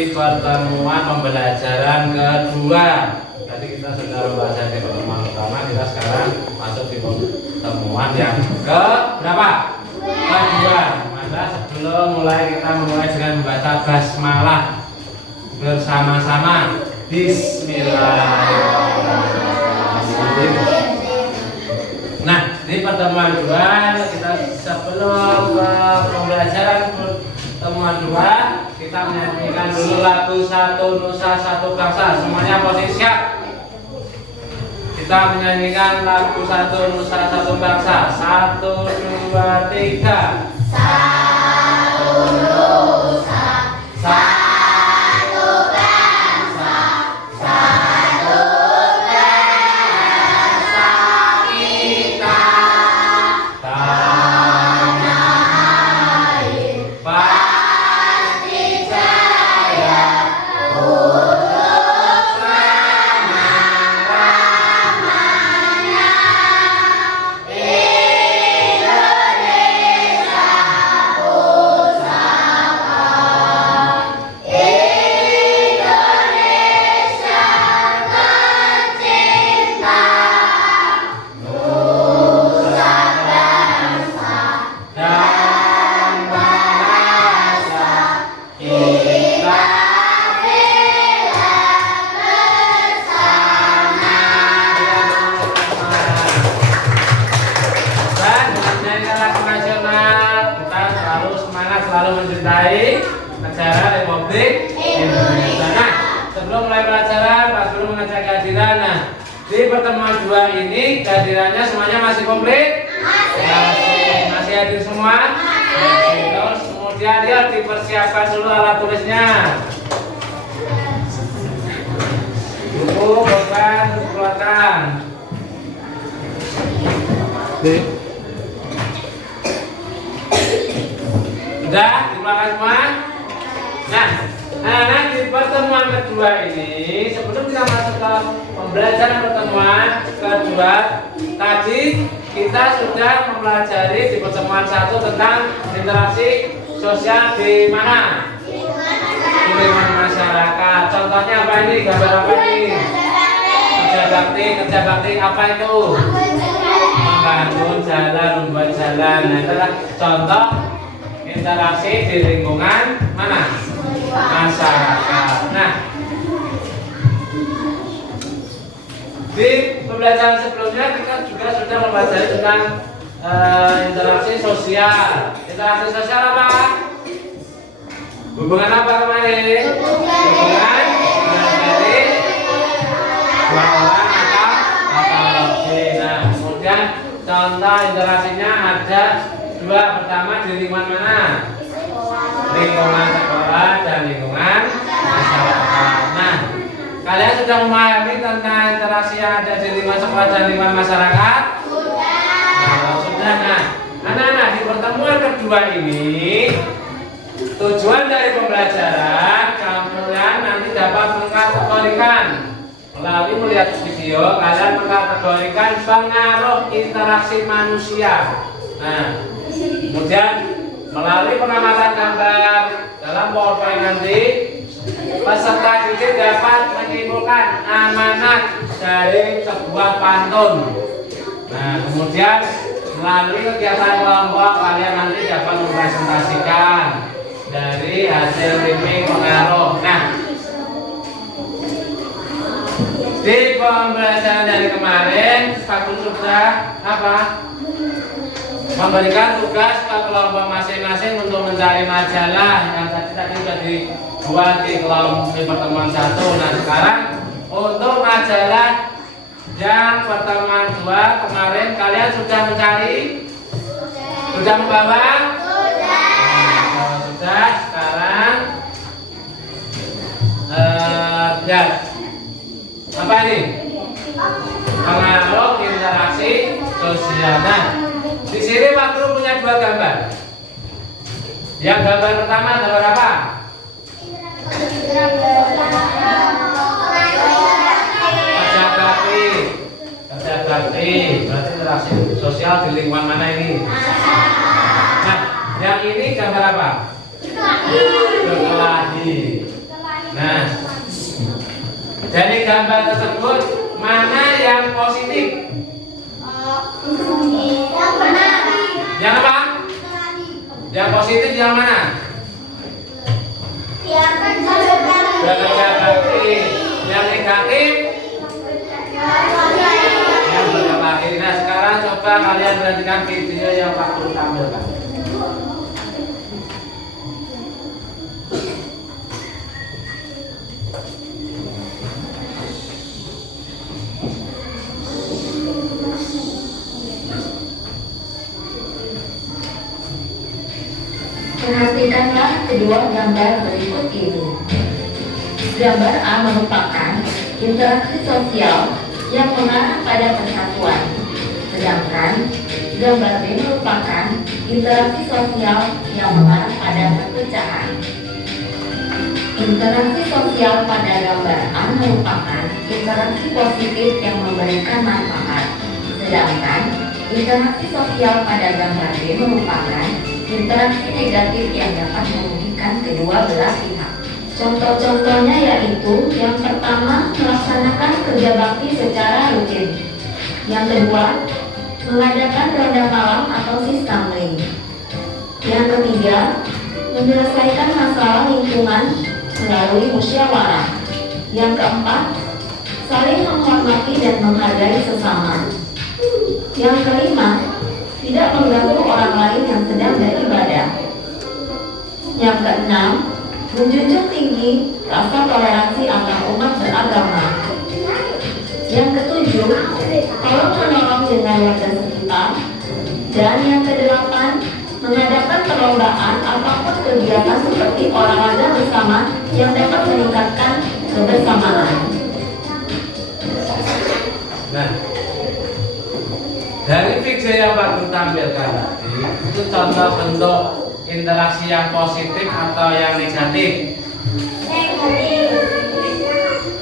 di pertemuan pembelajaran kedua. Tadi kita sudah membahas di pertemuan pertama, kita sekarang masuk di pertemuan yang ke berapa? Kedua. Maka sebelum kita mulai dengan membaca basmalah bersama-sama. Bismillahirrahmanirrahim. Nah, di pertemuan kedua kita sebelum pembelajaran pertemuan kedua kita menyanyikan dulu lagu Satu Nusa Satu Bangsa. Semuanya posisi siap. Kita menyanyikan lagu Satu Nusa Satu Bangsa. 1, 2, 3. Satu Nusa, satu bangsa, satu bangsa kita. Tanah air pasti jaya, untuk selama-lamanya. Indonesia pusaka, Indonesia tercinta, nusa bangsa dan bahasa kita bela bersama. Dan menyanyikan lagu nasional, kita selalu semangat, selalu mencintai negara Republik Indonesia. Nah, sebelum mulai pelajaran, Pak Guru mengajak kehadiran. Nah, di pertemuan dua ini kehadirannya semuanya masih komplit? Masih hadir semua? Masih. Terus kemudian dia dipersiapkan dulu alat tulisnya. Buku, bukan, keluarkan. Sudah dikeluarkan semua? Nah, anak di pertemuan kedua ini, sebelum kita masuk ke pembelajaran pertemuan kedua, tadi kita sudah mempelajari di pertemuan satu tentang interaksi sosial di mana? Di lingkungan masyarakat. Contohnya apa ini? Gambar apa ini? Kerja bakti apa itu? Membangun jalan, membuat jalan. Nah, itulah contoh interaksi di lingkungan mana? Masyarakat. Nah, di pembelajaran sebelumnya kita juga sudah mempelajari tentang interaksi sosial. Interaksi sosial apa? Hubungan apa kemarin? Hubungan dari dua orang atau lebih. Nah, kemudian contoh interaksinya ada dua. Pertama di lingkungan mana? Lingkungan sekolah dan lingkungan masyarakat. Nah, kalian sudah memahami tentang interaksi yang ada di lingkungan sekolah dan lingkungan masyarakat? Sudah. Nah, anak-anak di pertemuan kedua ini tujuan dari pembelajaran kalian nanti dapat mengkategorikan melalui melihat video. Kalian mengkategorikan pengaruh interaksi manusia. Nah, kemudian melalui pengamatan gambar dalam PowerPoint nanti, peserta didik dapat menyimpulkan amanat dari sebuah pantun. Nah, kemudian melalui kegiatan kelompok kalian nanti dapat mempresentasikan dari hasil titik pengaruh. Nah, di pembelajaran dari kemarin, Pak Guru sudah apa? Memberikan tugas ke kelompok masing-masing untuk mencari majalah yang tadi sudah dibuat di kelompok di pertemuan satu. Nah, sekarang untuk majalah yang pertemuan dua kemarin kalian sudah mencari? Sudah membawa? Sudah. Sekarang ya apa ini? Pengaruh interaksi sosial. Nah, di sini Pak Guru punya dua gambar. Yang gambar pertama gambar apa? Kerja bakti. Berarti interaksi sosial di lingkungan mana ini? Nah, yang ini gambar apa? Berkelahi. Nah, dari gambar tersebut mana yang positif? Yang apa? Yang positif yang mana? Bekerja bakti. Yang negatif? Yang berbakti. Nah, sekarang coba kalian perhatikan video yang Pak Guru tampilkan. Perhatikanlah kedua gambar berikut ini. Gambar A merupakan interaksi sosial yang mengarah pada persatuan, sedangkan gambar B merupakan interaksi sosial yang mengarah pada perpecahan. Interaksi sosial pada gambar A merupakan interaksi positif yang memberikan manfaat, sedangkan interaksi sosial pada gambar B merupakan interaksi negatif yang dapat merugikan kedua belah pihak. Contoh-contohnya yaitu yang pertama, melaksanakan kerja bakti secara rutin. Yang kedua, mengadakan ronda malam atau sistemling. Yang ketiga, menyelesaikan masalah lingkungan melalui musyawarah. Yang keempat, saling menghormati dan menghargai sesama. Yang kelima, tidak mengganggu orang lain yang sedang beribadah. Yang keenam, menjunjung tinggi rasa toleransi antar umat beragama. Yang ketujuh, tolong menolong dengan warga sekitar. Dan yang kedelapan, mengadakan perlombaan ataupun kegiatan seperti olahraga bersama yang dapat meningkatkan kebersamaan. Nah, dari video yang Pak Guru tampilkan tadi, itu contoh bentuk interaksi yang positif atau yang negatif.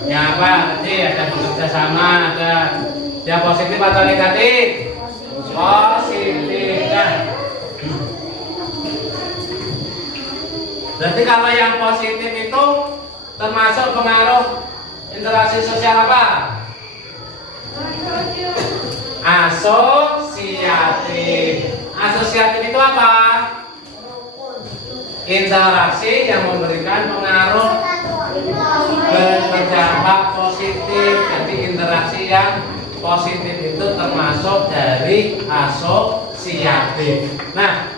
Yang apa? Tadi ada bekerja sama, ada yang positif atau negatif? Positif. Nah, berarti kalau yang positif itu termasuk pengaruh interaksi sosial apa? Asosiatif. Asosiatif itu apa? Interaksi yang memberikan pengaruh berdampak positif. Jadi interaksi yang positif itu termasuk dari asosiatif. Nah,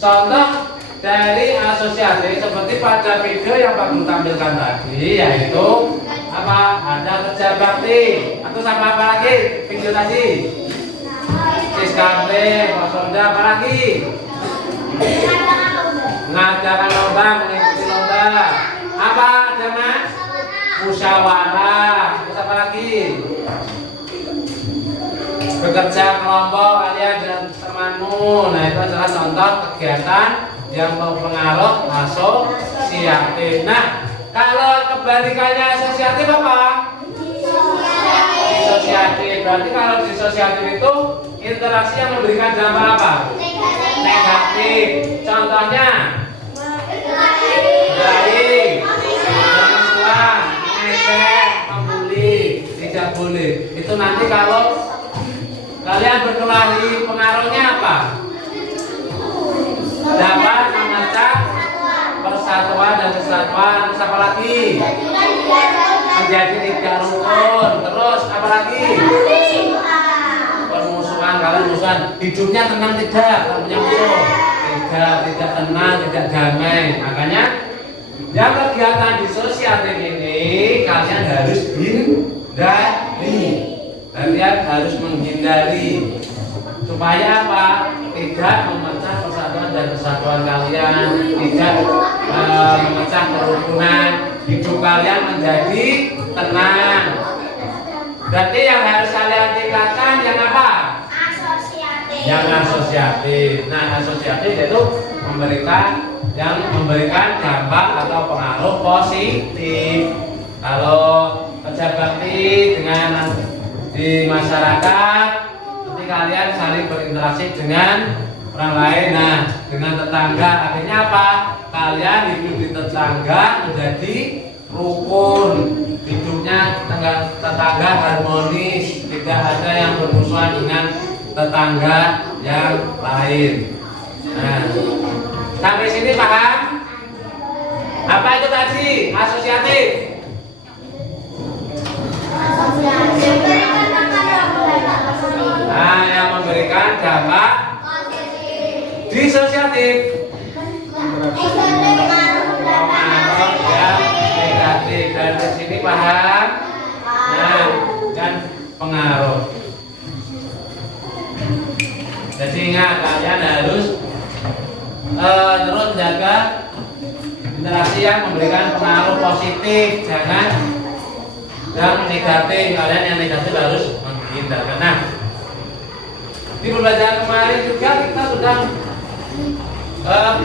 contoh dari asosiatif seperti pada video yang Pak Guru tampilkan tadi, yaitu apa? Ada kerja bakti atau sama apa lagi? Video tadi Siskable, Posonda, apa lagi? Mengadakan lomba, mengikuti lomba. Apa ada mas? Musyawarah. Terus apa lagi? Bekerja kelompok kalian dan temanmu. Nah, itu adalah contoh kegiatan yang berpengaruh asosiatif. Nah, kalau kebalikannya asosiatif apa? Disosiatif. Berarti kalau disosiatif itu interaksi yang memberikan dampak apa? Negatif. Contohnya baik, bermusuhan, mengesek, membuli, tidak boleh. Itu nanti kalau kalian berkelahi, pengaruhnya apa? Dapat memecah persatuan dan kesatuan. Terus apa lagi? Menjadi tidak rukun. Terus apa lagi? Permusuhan. Kalian musuhan, hidupnya tenang tidak? Kalau punya musuh tidak tenang, tidak damai. Makanya yang kegiatan disosiatif ini kalian harus hindari. Kalian harus menghindari supaya apa? Tidak memecah persatuan dan kesatuan kalian, tidak memecah kerukunan, hidup kalian menjadi tenang. Berarti yang harus kalian tingkatkan yang apa? Asosiatif. Yang asosiatif. Nah, asosiatif itu memberikan dampak atau pengaruh positif. Kalau kerja bakti dengan di masyarakat, nanti kalian saling berinteraksi dengan orang lain. Nah, dengan tetangga, akhirnya apa? Kalian hidup di tetangga menjadi rukun, hidupnya tetangga harmonis, tidak ada yang bermusuhan dengan tetangga yang lain. Nah, sampai sini paham? Apa itu tadi? Asosiatif. Nah, yang memberikan dampak disosiatif. Pengaruh yang negatif. Dan di sini paham? Nah, kan pengaruh. Jadi ingat, kalian harus terus menjaga interaksi yang memberikan pengaruh positif, jangan yang negatif. Kalian yang negatif harus menghindarkan. Nah, di pembelajaran kemarin juga kita sudah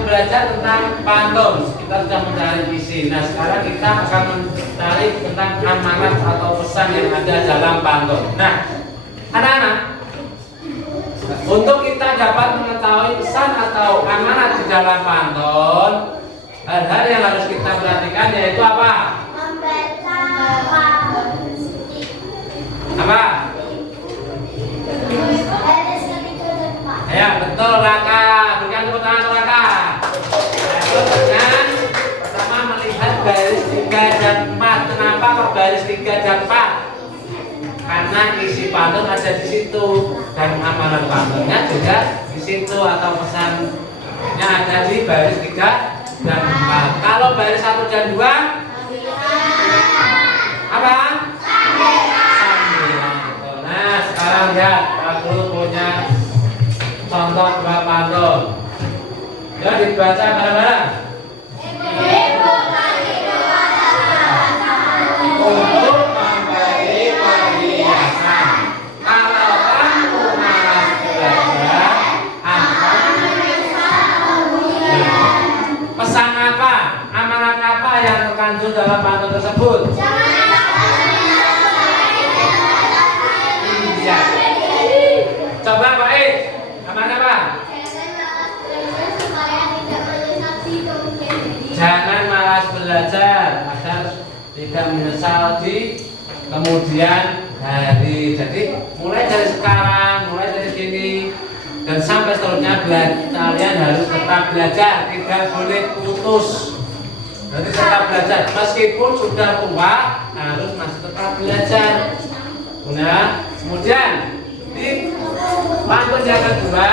belajar tentang pantun. Kita sudah mencari visi. Nah, sekarang kita akan mencari tentang amanat atau pesan yang ada dalam pantun. Nah, anak-anak, untuk kita dapat mengetahui pesan atau amanat di dalam pantun, hal-hal yang harus kita perhatikan yaitu apa? Apa? Ya, betul, Raka. Berikan tepuk tangan Raka. Yaitu dengan pertama melihat baris 3 dan 4. Kenapa kok baris 3 dan 4? Karena isi pantun ada di situ dan amanat pantunnya juga di situ, atau pesannya ada di baris 3 dan 4. Kalau baris 1 dan 2 apa? Sambilan. Nah, sekarang lihat, Pak Guru punya contoh dua pantun. Ya, dibaca bareng-bareng. Untuk memberi perhiasan, kalau kamu malas belajar, pesan apa? Amanat apa yang terkandung dalam pantun tersebut? Iya. Coba Pak Id, amanat apa? Jangan malas belajar agar tidak menyesal di kemudian hari. Jadi mulai dari sekarang, mulai dari sini dan sampai seterusnya, kalian harus tetap belajar, tidak boleh putus. Jadi tetap belajar, meskipun sudah tua harus masih tetap belajar. Nah, kemudian di pantun yang kedua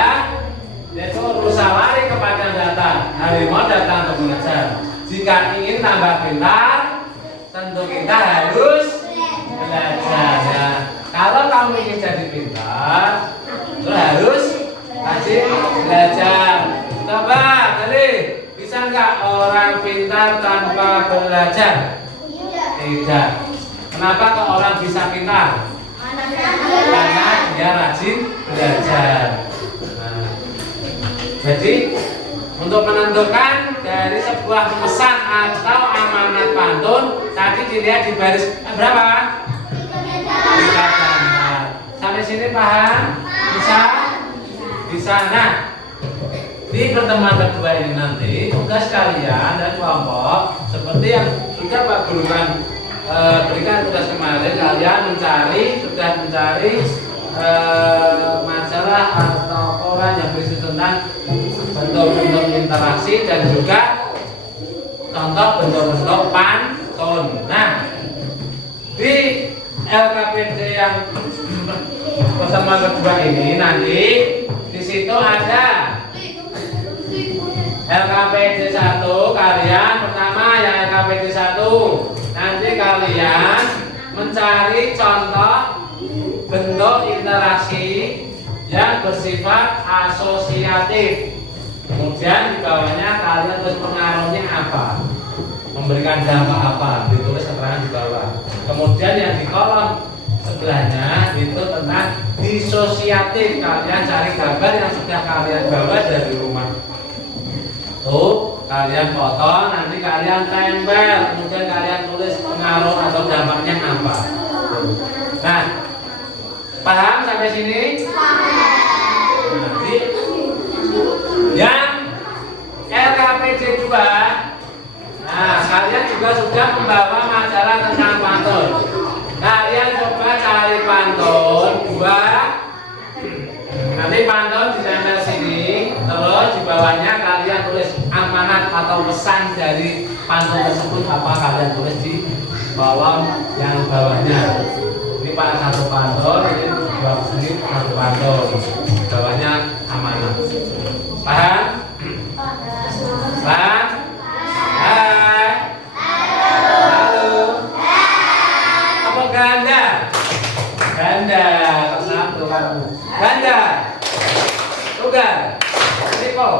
yaitu rusa lari ke padang datar, harimau datang untuk mengejar. Jika ingin tambah pintar, tentu kita harus belajar. Ya. Kalau kamu ingin jadi pintar, itu harus rajin belajar. Coba tadi, bisa nggak orang pintar tanpa belajar? Tidak. Kenapa kok orang bisa pintar? Karena dia rajin belajar. Nah, jadi untuk menentukan dari sebuah pesan atau amanat pantun, tadi dilihat di baris berapa? 3 dan 4. Sampai sini paham? Bisa? Bisa. Nah, di pertemuan kedua ini nanti tugas kalian dan kelompok seperti yang sudah Pak Guru berikan tugas kemarin, kalian sudah mencari majalah atau koran yang berisi tentang bentuk-bentuk interaksi dan juga contoh bentuk-bentuk pantun. Nah, di LKPD yang pertemuan kedua ini nanti di situ ada LKPD 1 kalian pertama yang LKPD 1 nanti kalian mencari contoh bentuk interaksi yang bersifat asosiatif. Kemudian di bawahnya kalian tulis pengaruhnya apa, memberikan dampak apa, ditulis keterangan di bawah. Kemudian yang di kolom sebelahnya itu tentang disosiatif, kalian cari gambar yang sudah kalian bawa dari rumah. Tuh, kalian foto, nanti kalian tempel, kemudian kalian tulis pengaruh atau dampaknya apa. Nah, paham sampai sini? Nanti yang LKPD 2, nah kalian juga sudah membawa Nanti pantun ditempel sini, terus di bawahnya kalian tulis amanat atau pesan dari pantun tersebut apa kalian tulis di kolom yang bawahnya. Ini pada satu pantun, ini dua sini satu pantun. Bawahnya amanat. Paham? Paham? Hai. Halo. Apa ganda? Ganda. Satu kamu. Ganda. Tunggal. Riko.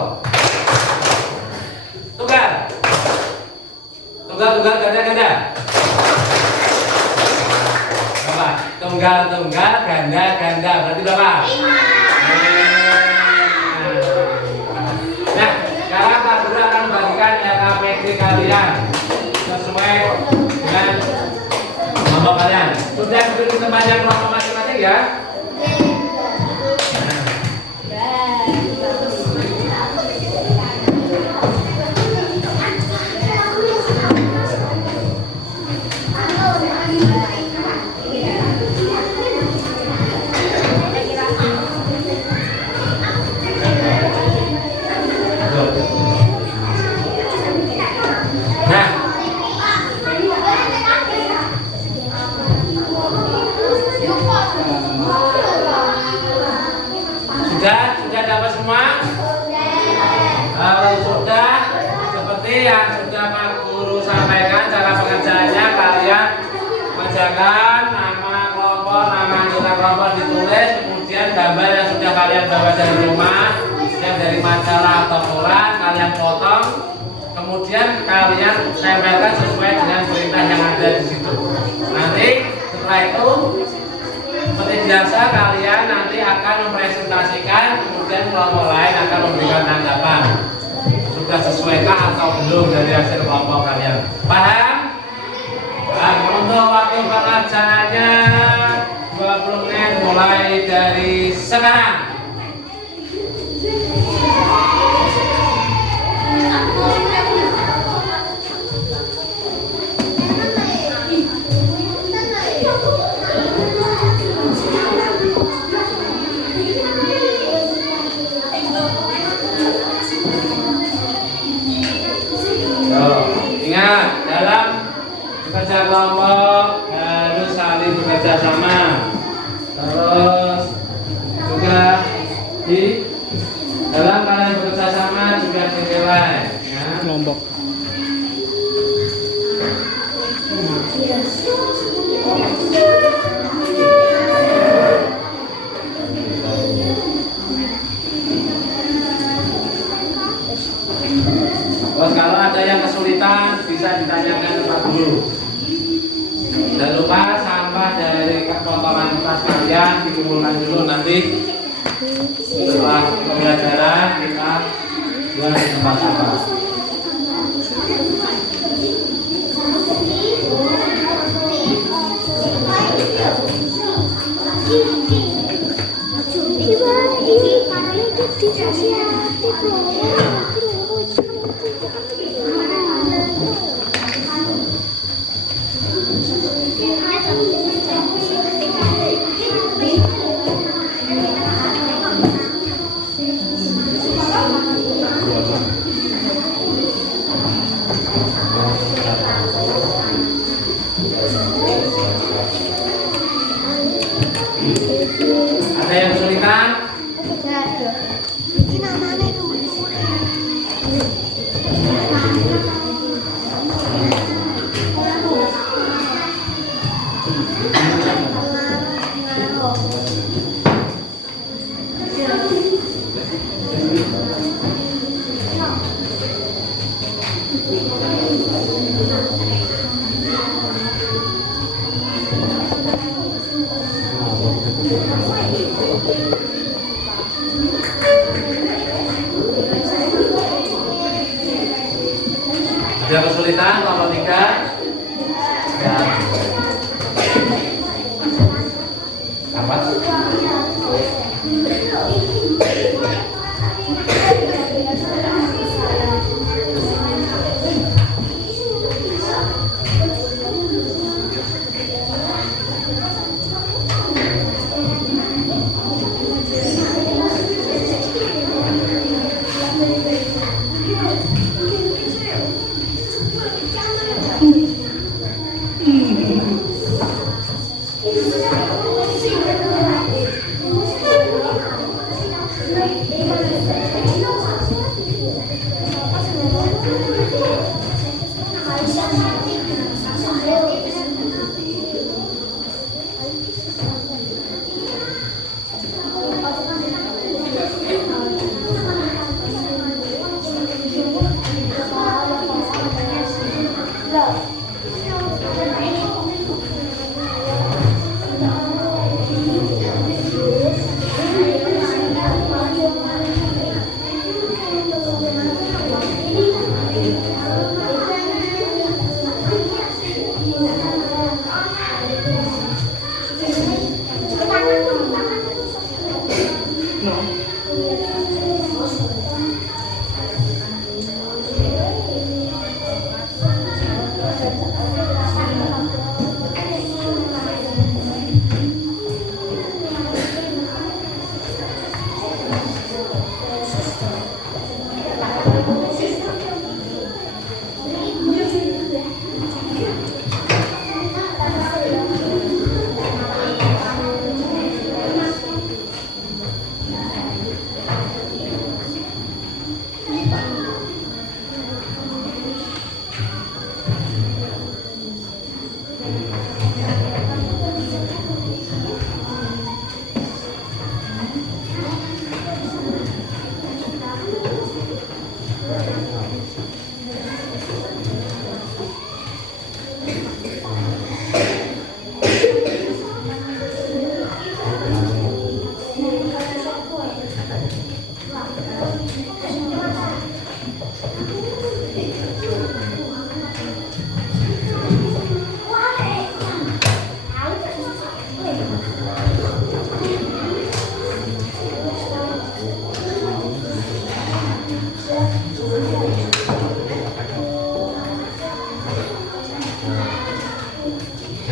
Tunggal. Tunggal ganda. Berapa? Tunggal ganda. Berarti berapa? 5. Nah, sekarang Kak Guru akan membagikan LKPD kalian sesuai dengan kelompok kalian. Sudah duduk di tempatnya kelompok masing-masing ya? Sudah dapat semua? Kalau sudah, seperti yang sudah Pak Guru sampaikan cara pengerjaannya, kalian mengerjakan nama kelompok, nama anggota kelompok ditulis, kemudian gambar yang sudah kalian bawa dari rumah, yang dari majalah atau koran kalian potong, kemudian kalian tempelkan sesuai dengan perintah yang ada di situ. Nanti setelah itu seperti biasa kalian nanti akan mempresentasikan, kemudian kelompok lain akan memberikan tanggapan. Sudah sesuaikah atau belum dari hasil kelompok kalian? Paham? Dan untuk waktu pengerjaannya 20 menit mulai dari sekarang. Ingat, dalam bekerja kelompok harus saling bekerja sama. Terus juga di dalam kalian bekerja sama juga dinilai. Ya. Kelompok. Terus kalau ada yang kesulitan bisa ditanyakan ke Pak Guru. Jangan lupa sampah dari potongan kertas kalian dikumpulkan dulu, nanti setelah pembelajaran kita buang di tempat sampah. Ada yang kesulitan?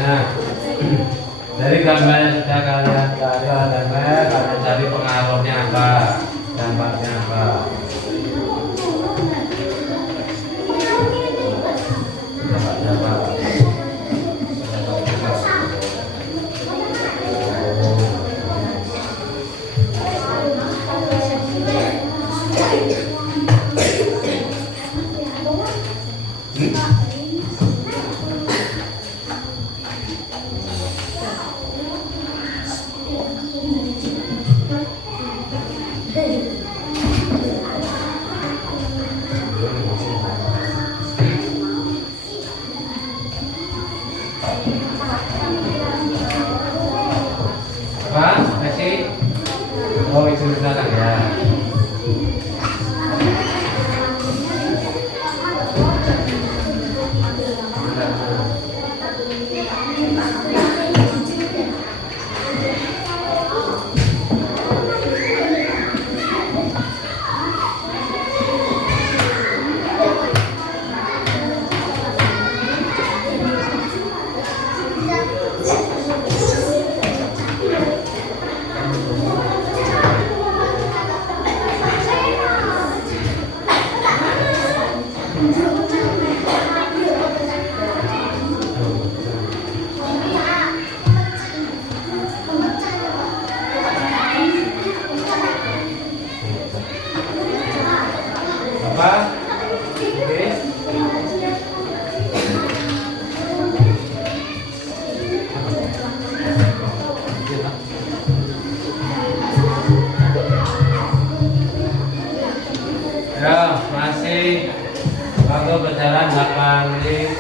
Nah, dari gambar yang sudah kalian kalian cari pengaruhnya apa, dampaknya apa. Dampaknya apa? Apa? Masih? Oh, itu di belakang ya. Apa? Oke. Ya, masih waktu berjalan 8 menit.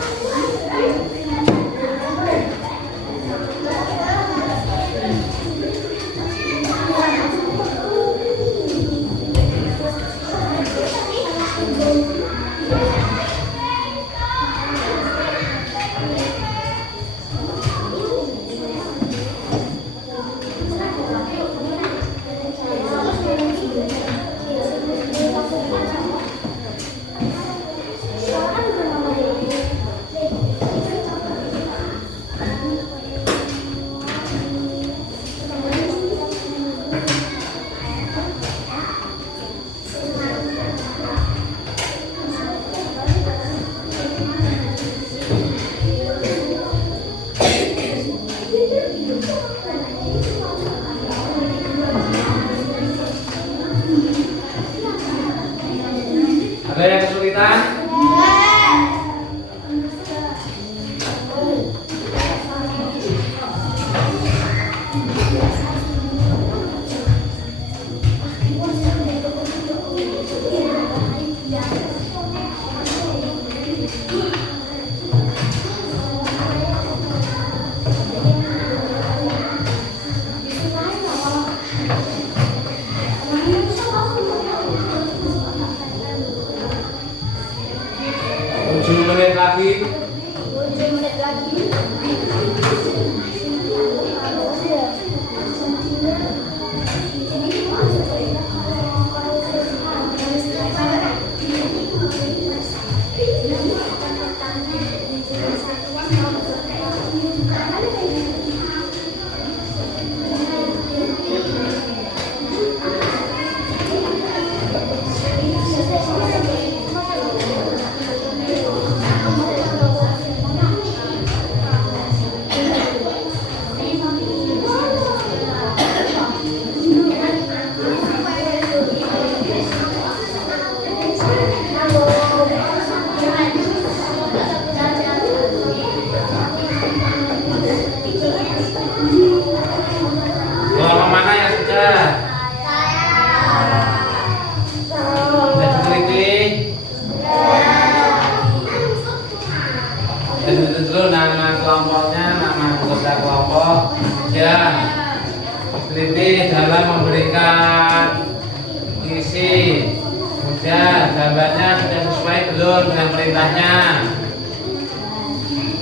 isi. Kemudian gambarnya sudah sesuai belum dengan perintahnya.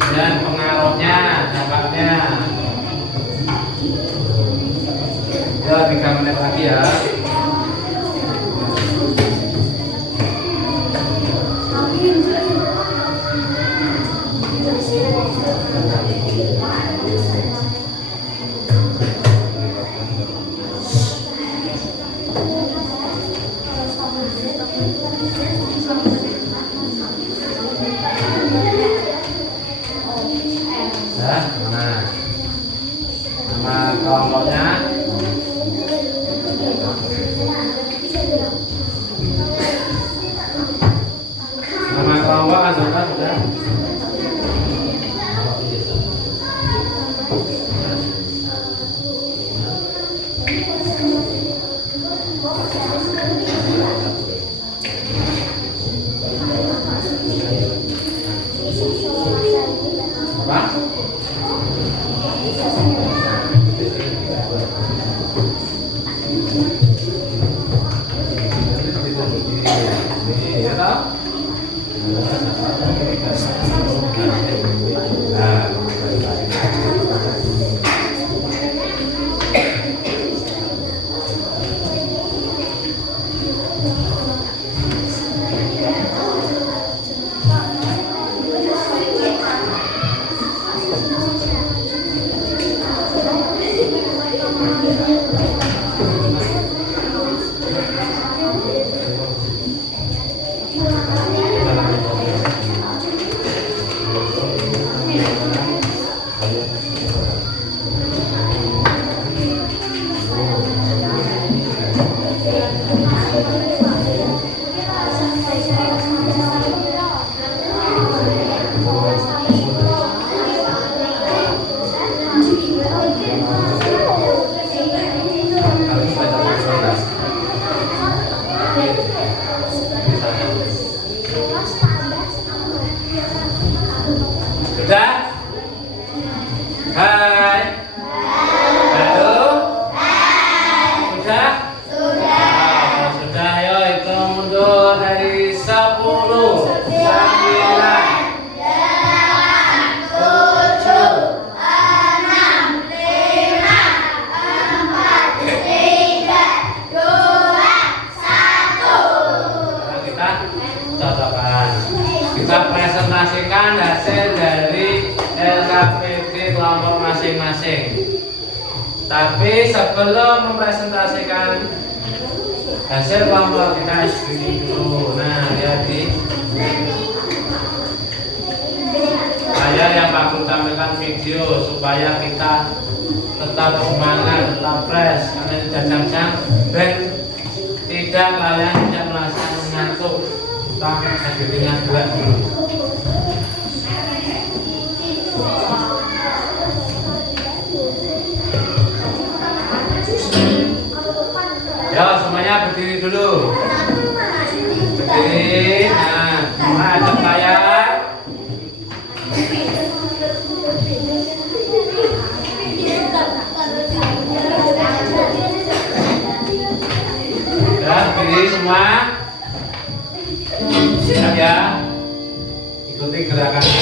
Dan pengaruhnya, dampaknya. Ya, 3 menit lagi ya. Nama kelompoknya anggota sudah. Apa? Sudah? Hai. Halo? Sudah? Sudah, ayo hitung mundur dari 10, 9, 3, 2, 1. kita presentasikan hasil dari LKPD kelompok masing-masing. Tapi sebelum mempresentasikan hasil kelompok kita screening dulu. Nah, lihat di saya yang bakal tampilkan video supaya kita tetap semangat, tetap fresh karena tidak jam-jam dan tidak kalian tidak merasa mengantuk. Tangan sedikitnya gerak dulu. Ya, semuanya berdiri dulu. Berdiri. Nah, ada layar. Ya, berdiri semua. Siap ya. Ikuti gerakannya.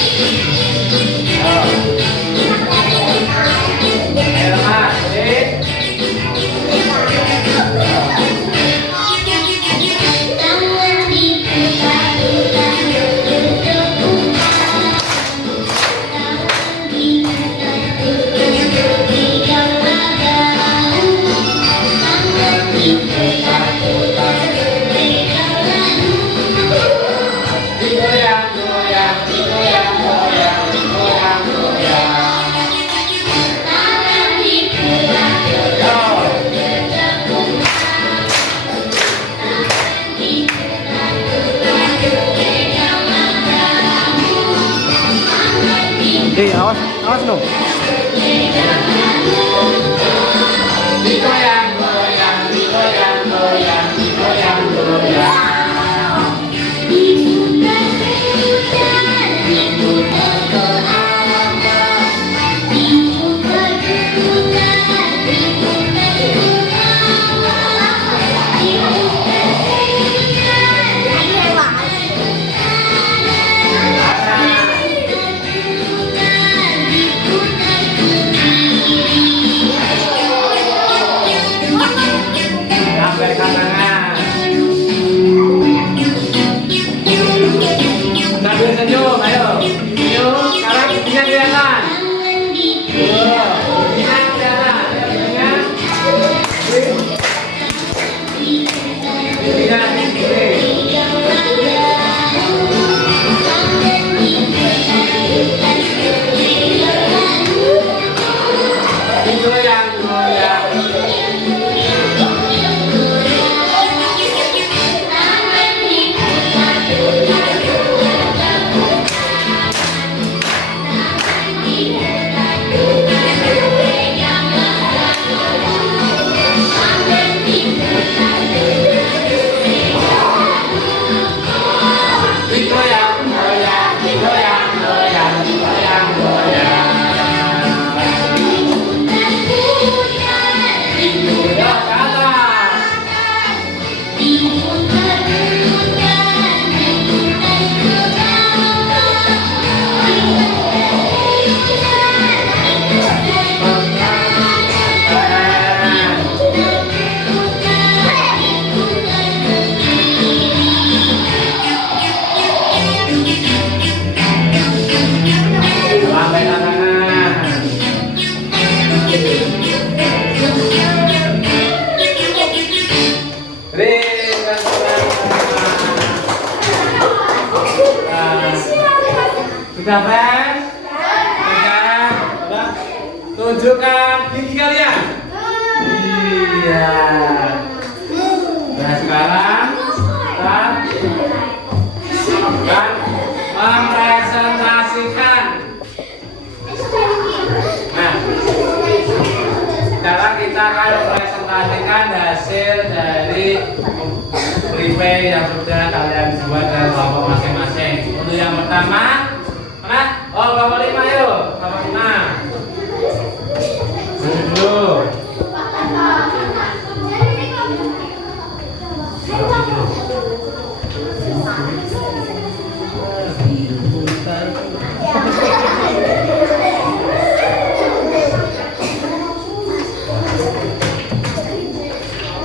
Ayo, Mas, berdiri. Awas dong. Goyang, goyang, goyang, goyang, goyang, goyang. Giginya gigi. Goyang, goyang. Goyang, goyang, goyang, goyang, goyang, goyang. Ya, ke atas. Lambai tangan. Ringkas sudah friends? Sudah? Tunjukkan gigi kalian. Iya. Nah sekarang kita akan mempresentasikan. Nah, sekarang kita akan mempresentasikan hasil dari prepay yang sudah kalian buat dari kelompok masing-masing. Untuk yang pertama, mana? Oh, kelompok 5 yuk. Kelompok 5. Dulu.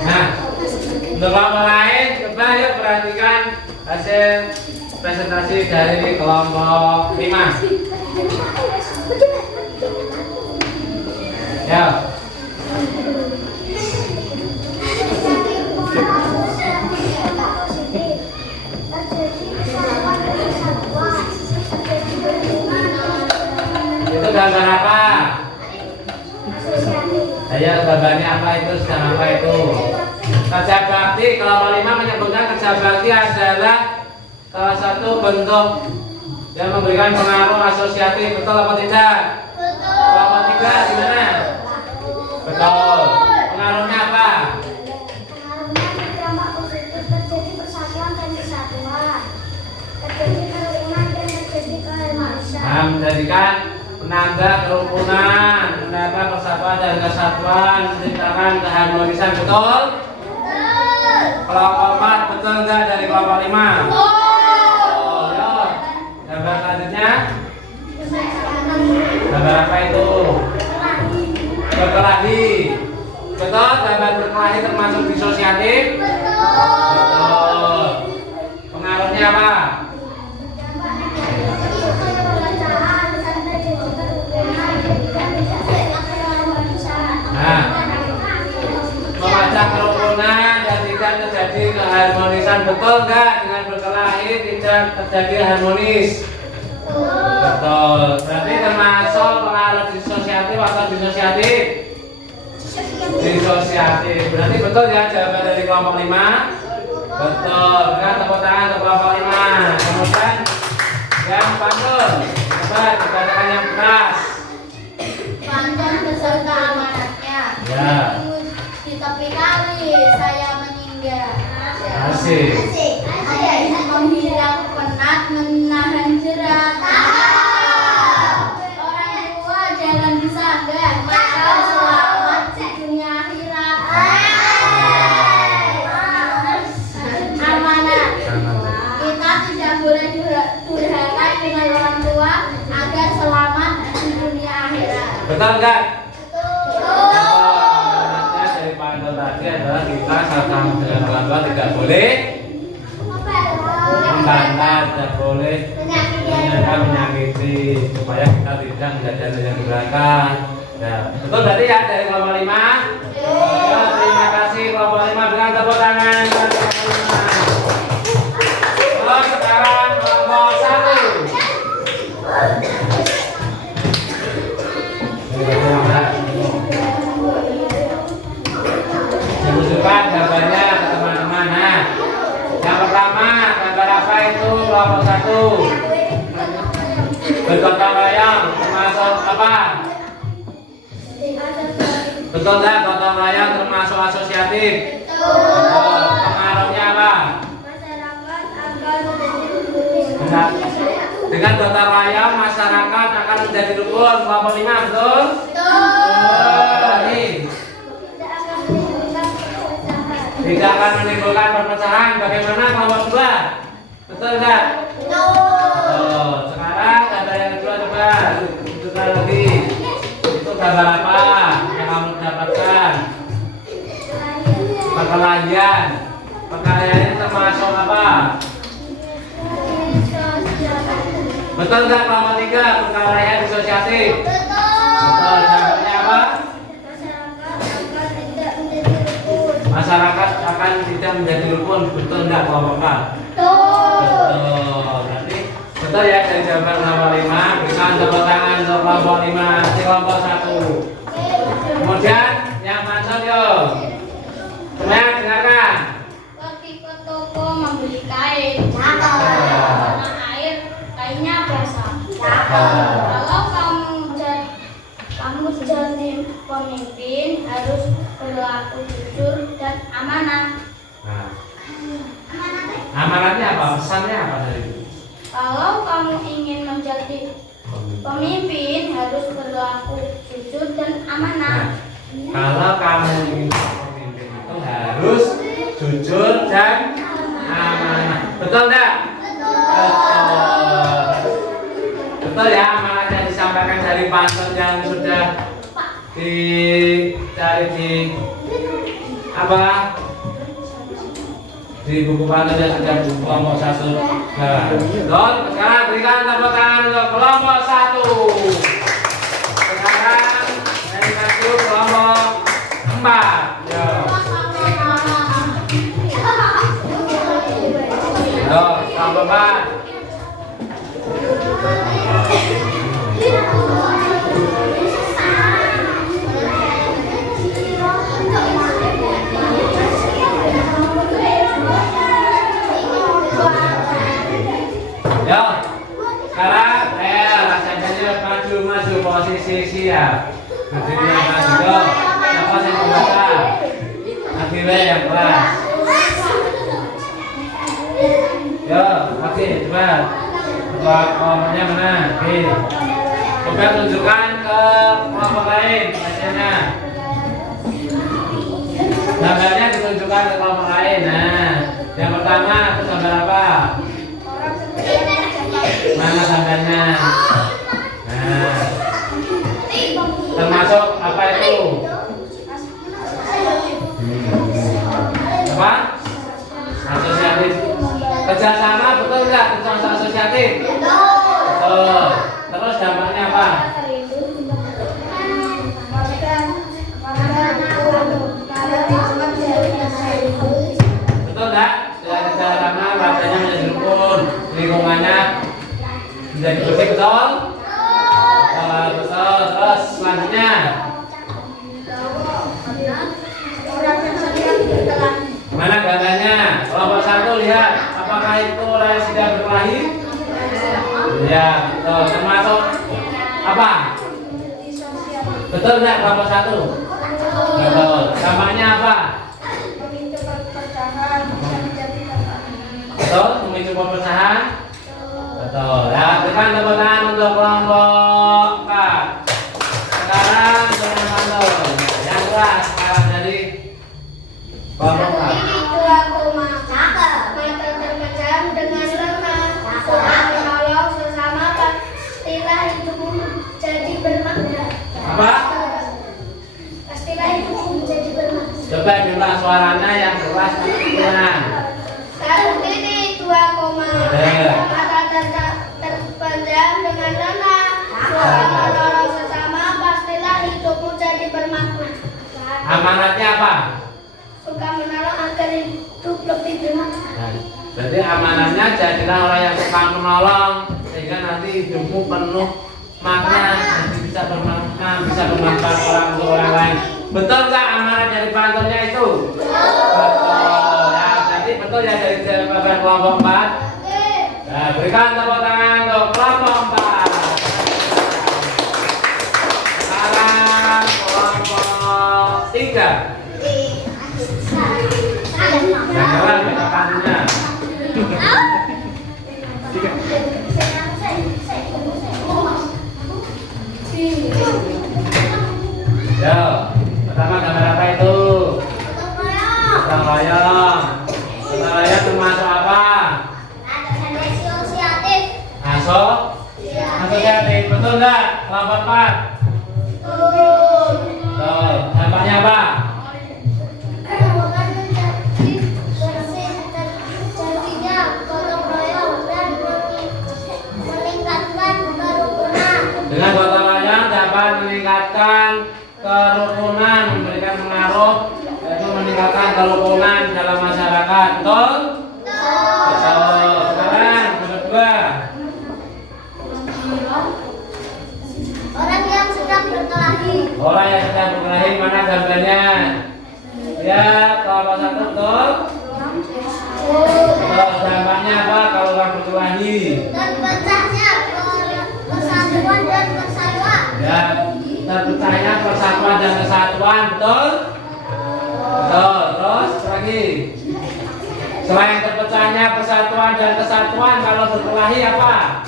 Nah, untuk kelompok lain, coba yuk perhatikan hasil presentasi dari kelompok 5. Ya. Itu gambar apa? Ayo gambarnya apa itu? Sedang apa itu? Kerja bakti, kelompok 5 menyebutkan kerja bakti adalah salah satu bentuk yang memberikan pengaruh asosiatif, betul apa tidak? Betul. Kelompok 3 gimana? Betul. Pengaruhnya apa? Pengaruhnya berdampak positif, terjadi persatuan dan kesatuan, terjadi kerukunan dan terjadi keharmonisan. Nah, menjadikan menambah kerukunan, menambah persatuan dan kesatuan, menciptakan keharmonisan, betul? Kelompok 4 betul enggak dari kelompok 5? Oh, ya. Gambar selanjutnya. Gambar apa itu? Berkelahi. Betul, gambar berkelahi termasuk disosiatif? Betul. Pengaruhnya apa? Nah, memecah kerukunan dan tidak terjadi keharmonisan, betul enggak? Dengan berkelahi tidak terjadi harmonis. Betul. Berarti termasuk pengaruh disosiatif atau disosiatif? Disosiatif. Berarti betul ya jawaban dari kelompok 5? Betul. Berikan tepuk tangan ke kelompok 5. Kemudian yang pantun. Coba dibacakan yang keras. Panjang beserta amanatnya. Ya. Di tepi kali saya meninggal. Asik. Menghilang penat menahan jerat. Orang tua jangan disanggah. Maka selamat di dunia akhirat. Amanat. Kita tidak boleh durhaka dengan orang tua agar selamat di dunia akhirat. Betul enggak? Amanatnya dari pantun tadi adalah kita saat sama dengan orang tua tidak boleh membantah, tidak boleh menyakiti, supaya kita tidak menjadi yang durhaka. Ya, betul berarti ya dari kelompok 5. Ya, terima kasih kelompok 5, berikan tepuk tangan. satu. Bergotong royong termasuk apa? Betul nggak gotong royong termasuk asosiatif? Pengaruhnya apa? Benar. Dengan gotong royong masyarakat akan menjadi rukun. Kelompok 5 betul? Nih. Tidak akan menimbulkan perpecahan. Bagaimana kelompok 2? Betul nggak? Sekarang gambar yang kedua coba tunjukkan lagi. Itu gambar apa yang kamu dapatkan? Perkelahian. Perkelahian ini termasuk apa? Betul nggak kelompok 3? Perkelahian disosiatif. Betul. Jawabannya apa? Masyarakat akan tidak menjadi rukun. Betul nggak kelompok 4? Betul. Berarti betul ya dari jawaban kelompok 5. Berikan tepuk tangan untuk kelompok 5 di kelompok 1. Kemudian yang masuk yuk. Semuanya dengarkan. Pergi ke toko membeli kain. Warna air kainnya basah. Kalau kamu jadi pemimpin harus berlaku jujur dan amanah. Nah, amanatnya apa? Pesannya apa dari itu? Kalau kamu ingin menjadi pemimpin harus berlaku jujur dan amanah. Nah, kalau kamu ingin menjadi pemimpin itu harus jujur dan amanah. Betul nggak? Betul. Betul ya amanatnya disampaikan dari pantun yang sudah dicari di apa? Di buku pantun yang sudah di kelompok 1. Nah, sekarang berikan tepuk tangan untuk kelompok 1. Sekarang dari masuk kelompok 4. Yo. Yo, kelompok 4. Yo, sekarang rasanya maju posisi siap. Berdiri maju. Yo, siapa yang membaca? Akhirnya yang kelas. Yo, oke, coba. Kelompoknya mana? Oke. Coba tunjukkan ke kelompok lain bacanya. Gambarnya ditunjukkan ke kelompok lain. Nah, yang pertama itu gambar apa? Mana gambarnya? Nah, termasuk apa itu? Apa? Asosiatif. Kerjasama betul nggak? Kerjasama asosiatif? Betul. Terus dampaknya apa? Betul nggak? Dengan kerjasama warganya menjadi rukun, lingkungannya menjadi bersih, betul? Betul. Terus selanjutnya mana gambarnya? Kelompok 1 lihat, apakah itu orang yang sudah berkelahi? Ya, betul. Termasuk apa? Betul nggak kelompok 1? Betul. Dampaknya apa? Betul, memicu perpecahan. Betul. Ya, berikan tepuk tangan untuk kelompok 4. Sekarang dengan pantun yang kelas sekarang dari kelompok 4. Mata terpejam dengan lemah. Suka menolong sesama pastilah hidupmu jadi bermakna. Apa? Pastilah hidupmu menjadi bermakna. Coba jumlah suaranya yang keras tenang. Satu titik 2 koma. Mata terpejam dengan lemah. Suka menolong sesama pastilah hidupmu jadi bermakna. Amanatnya apa? Suka menolong agar hidup lebih bermakna. Nah, berarti amanatnya jadilah orang yang suka menolong sehingga nanti hidupmu penuh makna, nanti bisa bermakna, bisa bermanfaat orang untuk orang lain. Betul nggak amanat dari pantunnya itu? Betul. Ya, berarti betul ya dari jawaban kelompok 4. Nah, berikan tepuk tangan untuk kelompok 4. Sekarang kelompok 3. Jangan minta kantunya. Yo, pertama gambar apa itu? Gotong royong. Gotong royong termasuk apa? Asosiatif, betul enggak? Kelompok 4. Betul. Dampaknya apa? Dengan gotong royong dapat meningkatkan kerukunan, memberikan pengaruh, yaitu meningkatkan kerukunan dalam masyarakat. Betul? Betul. Sekarang kedua. Orang yang sedang berkelahi. Orang yang sedang berkelahi, mana gambarnya? Ya, kelompok 1 betul. Betul. Dampaknya apa kalau orang berkelahi? Terpecahnya persatuan dan kesatuan. Ya, terpecahnya persatuan dan kesatuan, betul? Betul. Terus lagi. Selain terpecahnya persatuan dan kesatuan, kalau berkelahi apa?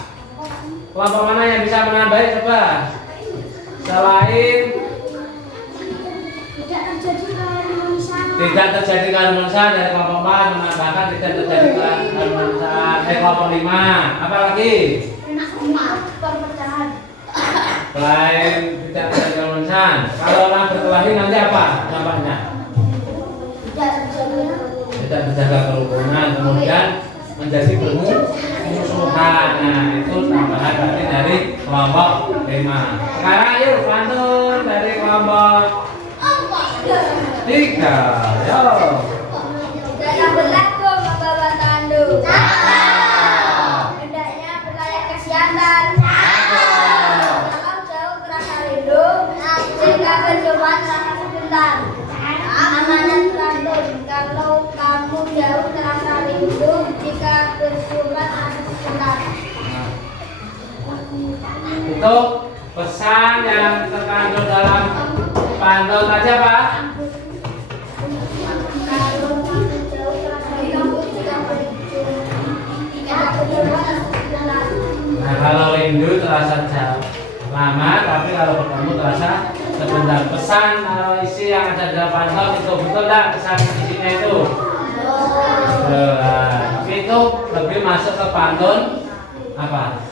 Kelompok mana yang bisa menambahi coba? Selain tidak terjadi keharmonisan dari kelompok 4 menambahkan tidak terjadi keharmonisan kelompok 5. Apa lagi? Perpecahan. Selain tidak terjadi keharmonisan, kalau orang berkelahi nanti apa dampaknya? Tidak terjaga kerukunan, kemudian menjadi bermusuhan. Nah, itu tambahan berarti dari kelompok 5. Sekarang yuk pantun dari kelompok 3. Yo. Dalam berlaku membawa tandu. Hendaknya berlayak kesehatan. Dalam jauh terasa rindu. Jika berjumpa terasa sebentar. Amanat rantun. Kalau kamu jauh terasa rindu. Jika berjumpa terasa sebentar. Itu pesan yang terkandung dalam pantun tadi apa? Nah, kalau rindu terasa jauh lama, tapi kalau bertemu terasa sebentar. Pesan isi yang ada dalam pantun itu betul tak? Pesan isinya itu? Tapi itu lebih masuk ke pantun apa?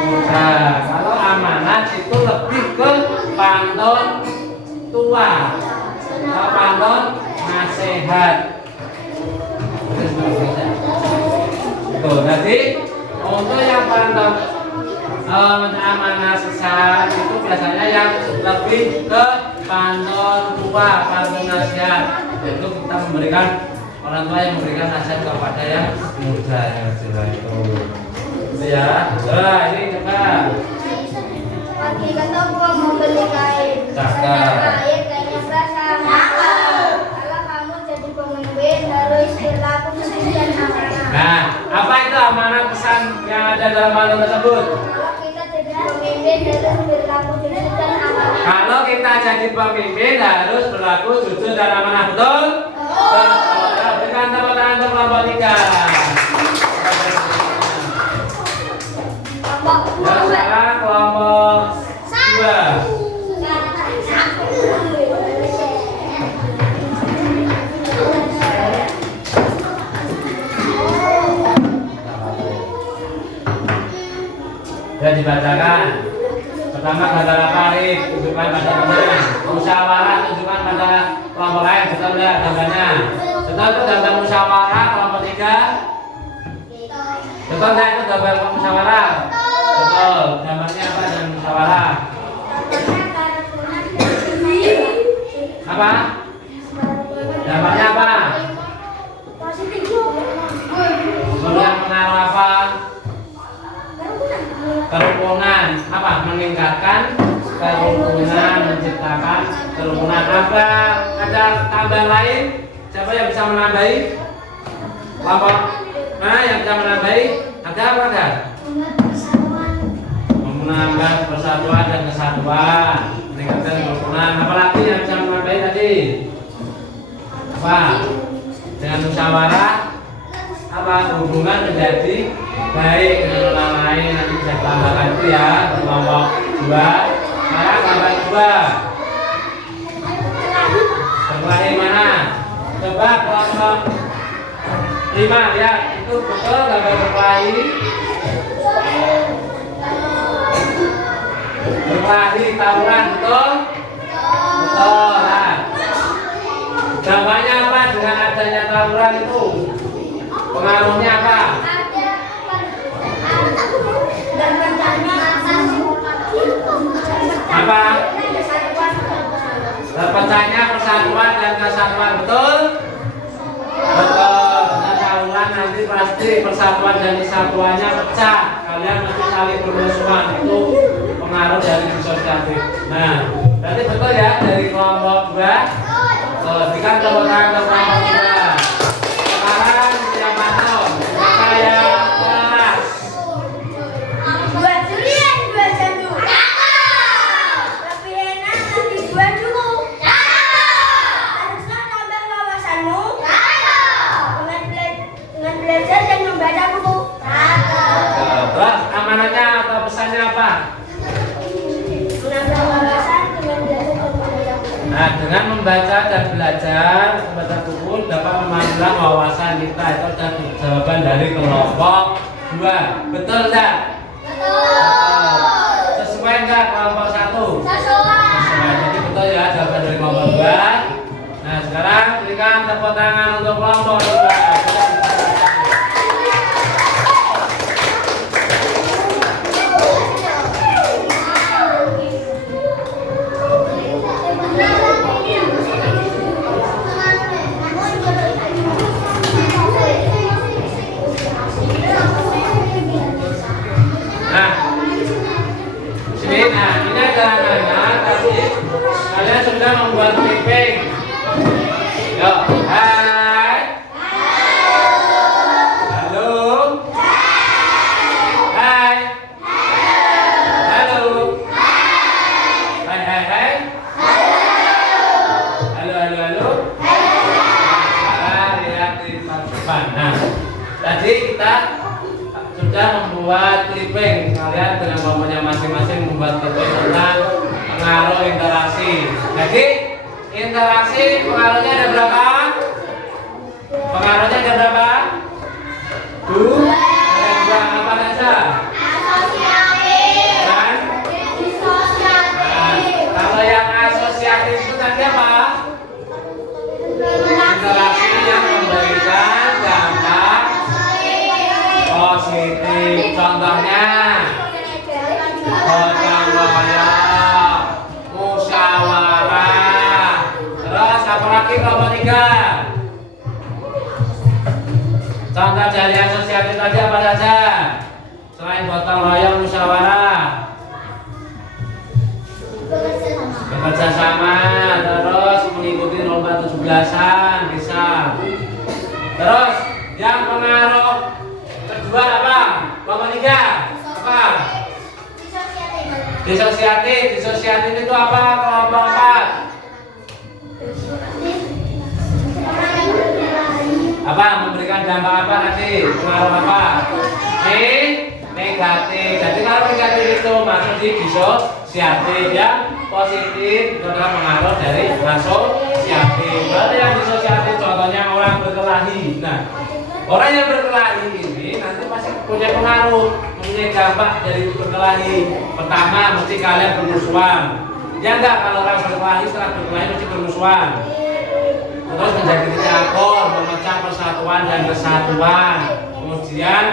Muda. Kalau amanat itu lebih ke pantun tua. Kalau pantun nasihat. Tuh, jadi untuk yang pantun amanat sesat itu biasanya yang lebih ke pantun tua, pantun nasihat. Itu kita memberikan orang tua yang memberikan nasihat kepada yang muda yang sudah itu. Ya, nah ini coba. Pagi ketemu mau beli kain. Cakep. Kainnya berasa. Kalau kamu jadi pemimpin harus berlaku sesuai amanah. Nah, apa itu amanah pesan yang ada dalam pantun tersebut? Kalau kita jadi pemimpin harus berlaku jujur dan amanah. Kalau kita jadi pemimpin harus berlaku jujur dan amanah, betul? Betul. Berikan tepuk tangan untuk kelompok 3. Ya, sekarang kelompok 2. Ya, dibacakan. Pertama gambar apa, Rik? Tunjukkan pada teman. Musyawarah tunjukkan pada kelompok lain. Betul enggak gambarnya? Betul itu gambar musyawarah kelompok 3. Betul enggak itu gambar musyawarah? Betul. Gambarnya apa dengan musyawarah? Apa? Gambarnya apa? Kemudian pengaruh apa? Kerukunan. Apa? Meningkatkan kerukunan, menciptakan kerukunan. Apa? Ada tambah lain? Siapa yang bisa menambahi? Kelompok mana yang bisa menambahi? Ada apa enggak? Menambah persatuan dan kesatuan, meningkatkan kerukunan. Apalagi yang bisa menambahin tadi? Apa? Dengan musyawarah, apa hubungan menjadi baik dengan orang lain. Nanti bisa tambahkan itu ya, kelompok 2. Sekarang gambar 2. Berkelahi mana? Coba kelompok 5 lihat, itu betul gambar berkelahi. Berkelahi tawuran betul? Betul. Nah, dampaknya apa dengan adanya tawuran itu? Pengaruhnya apa? Apa? Terpecahnya persatuan dan kesatuan, betul? Betul. Dengan tawuran nanti pasti persatuan dan kesatuannya pecah. Kalian mesti saling bermusuhan, itu pengaruh dari disosiatif. Nah, berarti betul ya dari kelompok 2. Berikan tepuk tangan untuk kelompok 2. Sekarang yang patung, siapa yang keras? 2 durian, 2 jandu. Lebih enak nanti 2 dulu. Harusnya tambah wawasanmu. Dengan belajar dan membaca buku. Terus amanatnya atau pesannya apa? Menambah wawasan dengan belajar dan membaca buku. Nah, dengan membaca dan belajar membaca buku dapat menambah wawasan kita. Itu adalah jawaban dari kelompok 2. Betul enggak? Betul. Sesuai enggak kelompok 1? Sesuai. Sesuai. Jadi betul ya jawaban dari kelompok 2. Nah, sekarang berikan tepuk tangan untuk kelompok 2. Nah, sini, nah ini adalah anak tadi kalian sudah membuat clipping. Yo, hai. Halo. Hai. Halo. Hai, hai, hai. Halo, halo, halo. Sekarang lihat di depan. Nah, tadi kita sudah membuat clipping. Kalian dengan kelompoknya masing-masing membuat clipping tentang pengaruh interaksi. Jadi interaksi pengaruhnya ada berapa? Pengaruhnya ada berapa? 2. Ada 2 apa saja? Asosiatif. Dan Disosiatif. kalau yang asosiatif itu tadi apa? Interaksi yang memberikan dampak positif. Contohnya gotong royong, musyawarah. Terus apa lagi kelompok 3? Contoh dari asosiatif tadi apa saja? Selain gotong royong, musyawarah, bekerja sama, terus mengikuti lomba 17-an bisa. Terus yang pengaruh kedua apa? Kelompok 3 apa? Disosiatif. Disosiatif itu apa? Kelompok 4 apa? Memberikan dampak apa nanti? Pengaruh apa? Negatif. Jadi kalau negatif itu masuk di disosiatif, yang positif itu adalah pengaruh dari asosiatif. Kalau yang disosiatif contohnya orang berkelahi. Nah, orang yang berkelahi ini nanti pasti punya pengaruh, mempunyai dampak dari berkelahi. Pertama, mesti kalian bermusuhan. Ya enggak, kalau orang berkelahi setelah berkelahi mesti bermusuhan. Terus menjadi campur, memecah persatuan dan kesatuan. Kemudian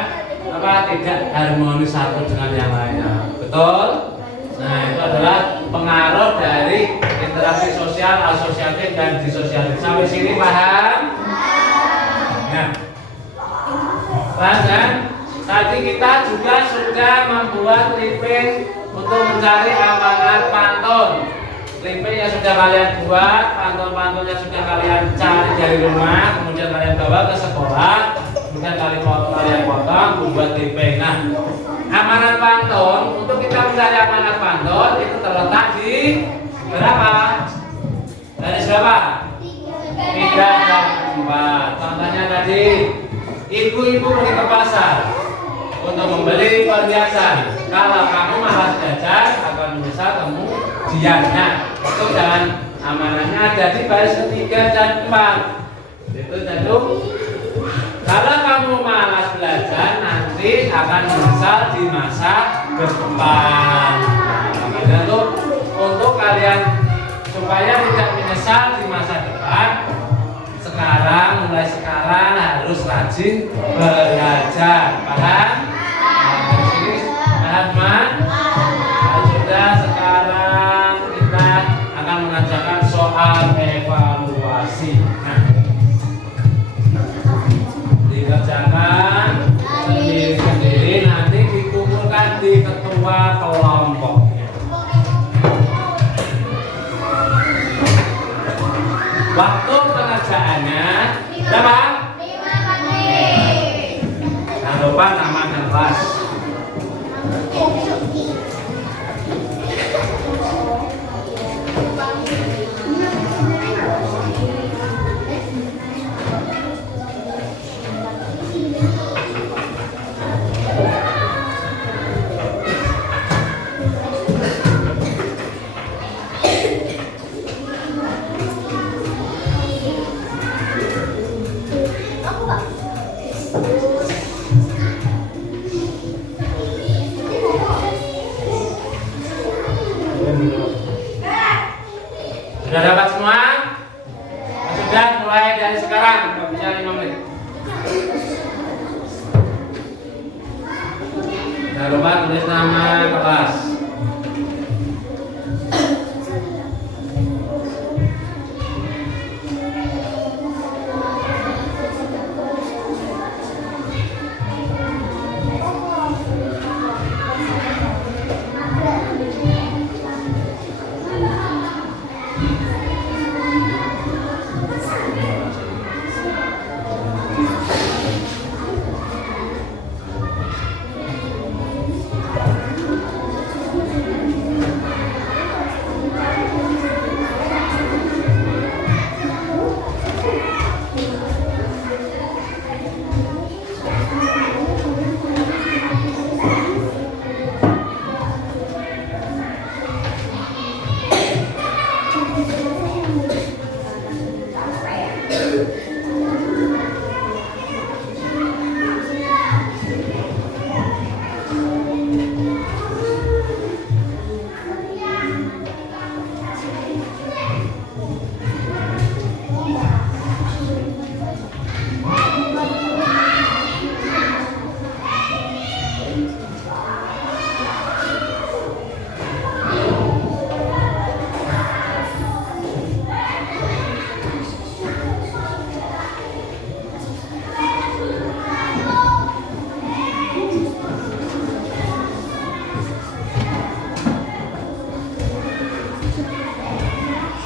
apa? Tidak harmonis satu dengan yang lainnya. Betul? Nah, itu adalah pengaruh dari interaksi sosial, asosiatif dan disosiatif. Sampai sini paham? Nah, paham kan? Tadi kita juga sudah membuat clipping untuk mencari amanat pantun. Clipping yang sudah kalian buat, pantun-pantunnya sudah kalian cari dari rumah, kemudian kalian bawa ke sekolah, kemudian kalian foto uang buat DP. Nah, amanat pantun, untuk kita mencari amanat pantun itu terletak di berapa? Dari berapa? 3 dan 4. Contohnya tadi, ibu-ibu pergi ke pasar untuk membeli perhiasan. Kalau kamu malas jajan, akan menyesal kemudiannya. Itu jangan amanatnya ada di baris ketiga dan 4. Itu tentu. Kalau kamu malas belajar, nanti akan menyesal di masa depan. Makanya tuh untuk kalian supaya tidak menyesal di masa depan, mulai sekarang harus rajin belajar. Paham? Paham? Sudah, sekarang kita akan mengerjakan soal evaluasi. Nah, dikerjakan sendiri-sendiri, nanti dikumpulkan di ketua kelompoknya. Waktu pengerjaannya berapa? 5 menit. Jangan lupa nama dan kelas. Sudah dapat semua? Sudah, mulai dari sekarang. Nggak bisa 5 menit. Jangan lupa tulis nama kelas.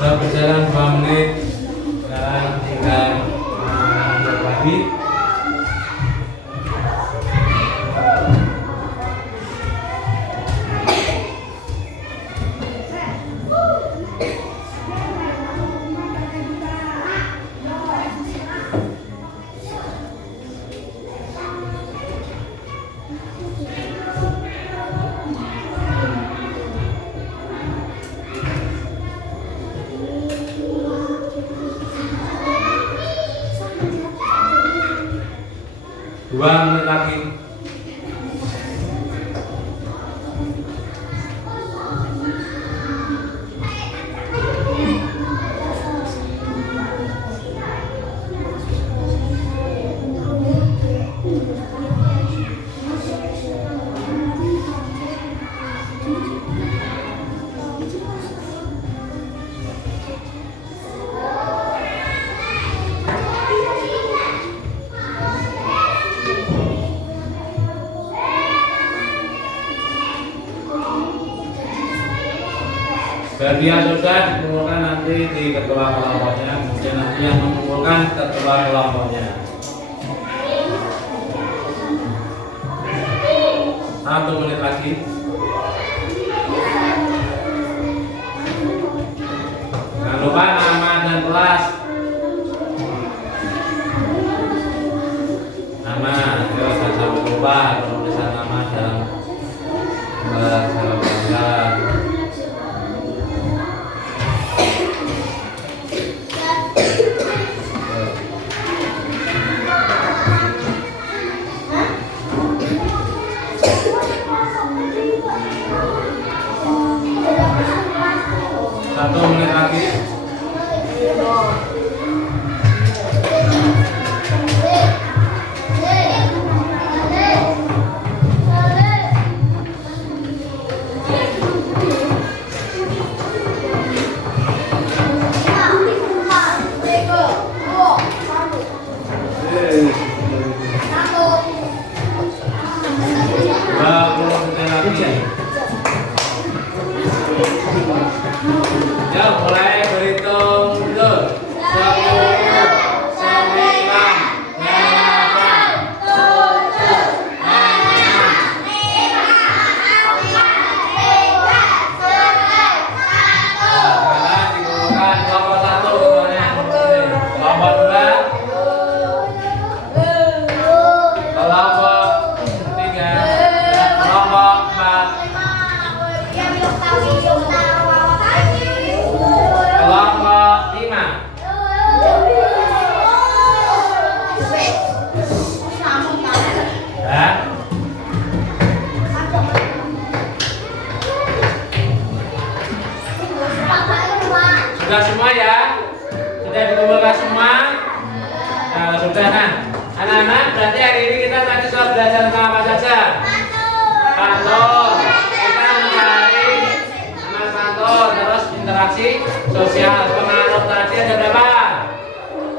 Sudah berjalan 2 menit. Sekarang tinggal berbagi. Dua menit lagi. Bagian sudah dikumpulkan nanti di ketua kelompoknya, kemudian nanti yang mengumpulkan ketua kelompoknya. 1 menit lagi. Jangan lupa nama dan kelas. Nama, jangan sampai lupa penulisan nama dalam bahasa pelajaran. Satu menit lagi. Ya, mulai berhitung dulu. 10, 9, 8, 7, 6. Sekarang dikumpulkan kelompok 1 semuanya. Kelompok 2, kelompok 3, kelompok 4, kelompok 5. Ya. Sudah semua ya? Sudah dikumpulkan semua? Nah, sudah. Nah, anak-anak, berarti hari ini kita tadi sudah belajar tentang apa saja? Pantun. Kita mencari nama pantun, terus interaksi sosial. Pengaruh tadi ada berapa?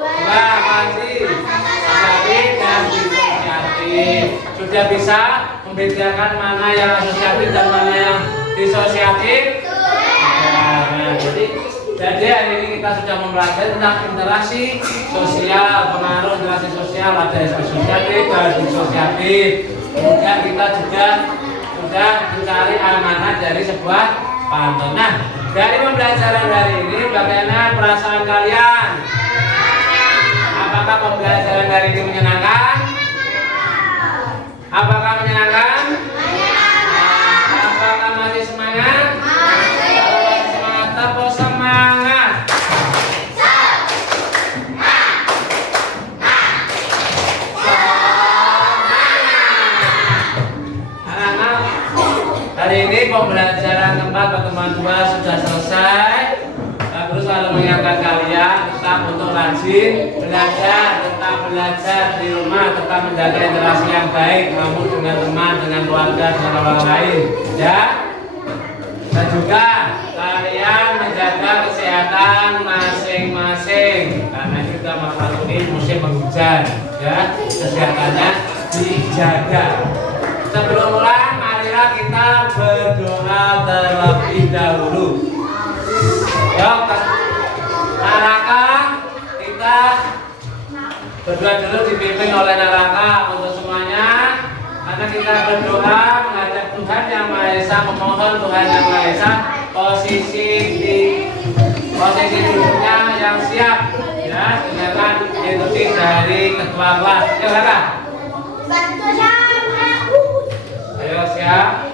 2, pasif, asosiatif dan disosiatif. Sudah bisa membedakan mana yang asosiatif dan mana yang disosiatif? Nah, jadi hari ini kita sudah mempelajari tentang interaksi sosial, pengaruh interaksi sosial, ada asosiatif dan disosiatif. Kemudian kita juga sudah mencari amanat dari sebuah pantun. Nah, dari pembelajaran hari ini bagaimana perasaan kalian? Apakah pembelajaran hari ini menyenangkan? Apakah menyenangkan? Apakah masih semangat? Semangat, tepuk semangat. Anak-anak, hari ini pembelajaran tempat pertemuan 2 sudah selesai. Terus selalu mengingatkan kalian tetap untuk rajin belajar, tetap belajar di rumah, tetap menjaga interaksi yang baik kamu dengan teman, dengan keluarga, dengan orang lain, ya. Dan juga kalian menjaga kesehatan masing-masing karena kita memasuki musim penghujan, ya. Kesehatannya dijaga. Sebelum mulai, marilah kita berdoa terlebih dahulu. Yuk, Naraka, kita berdoa dulu dipimpin oleh Naraka untuk semuanya. Karena kita berdoa menghadap Tuhan Yang Maha Esa, memohon Tuhan Yang Maha Esa posisi duduknya yang siap, ya. Silakan ikuti dari ketua kelas. Yuk, Naraka. Ayo, siap.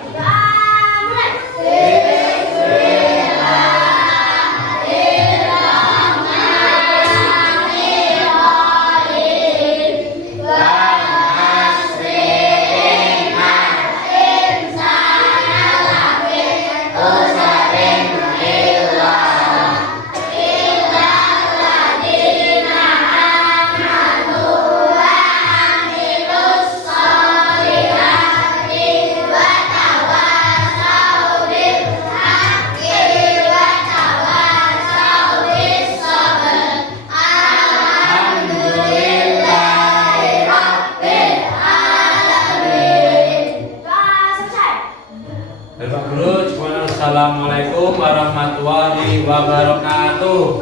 Assalamualaikum warahmatullahi wabarakatuh.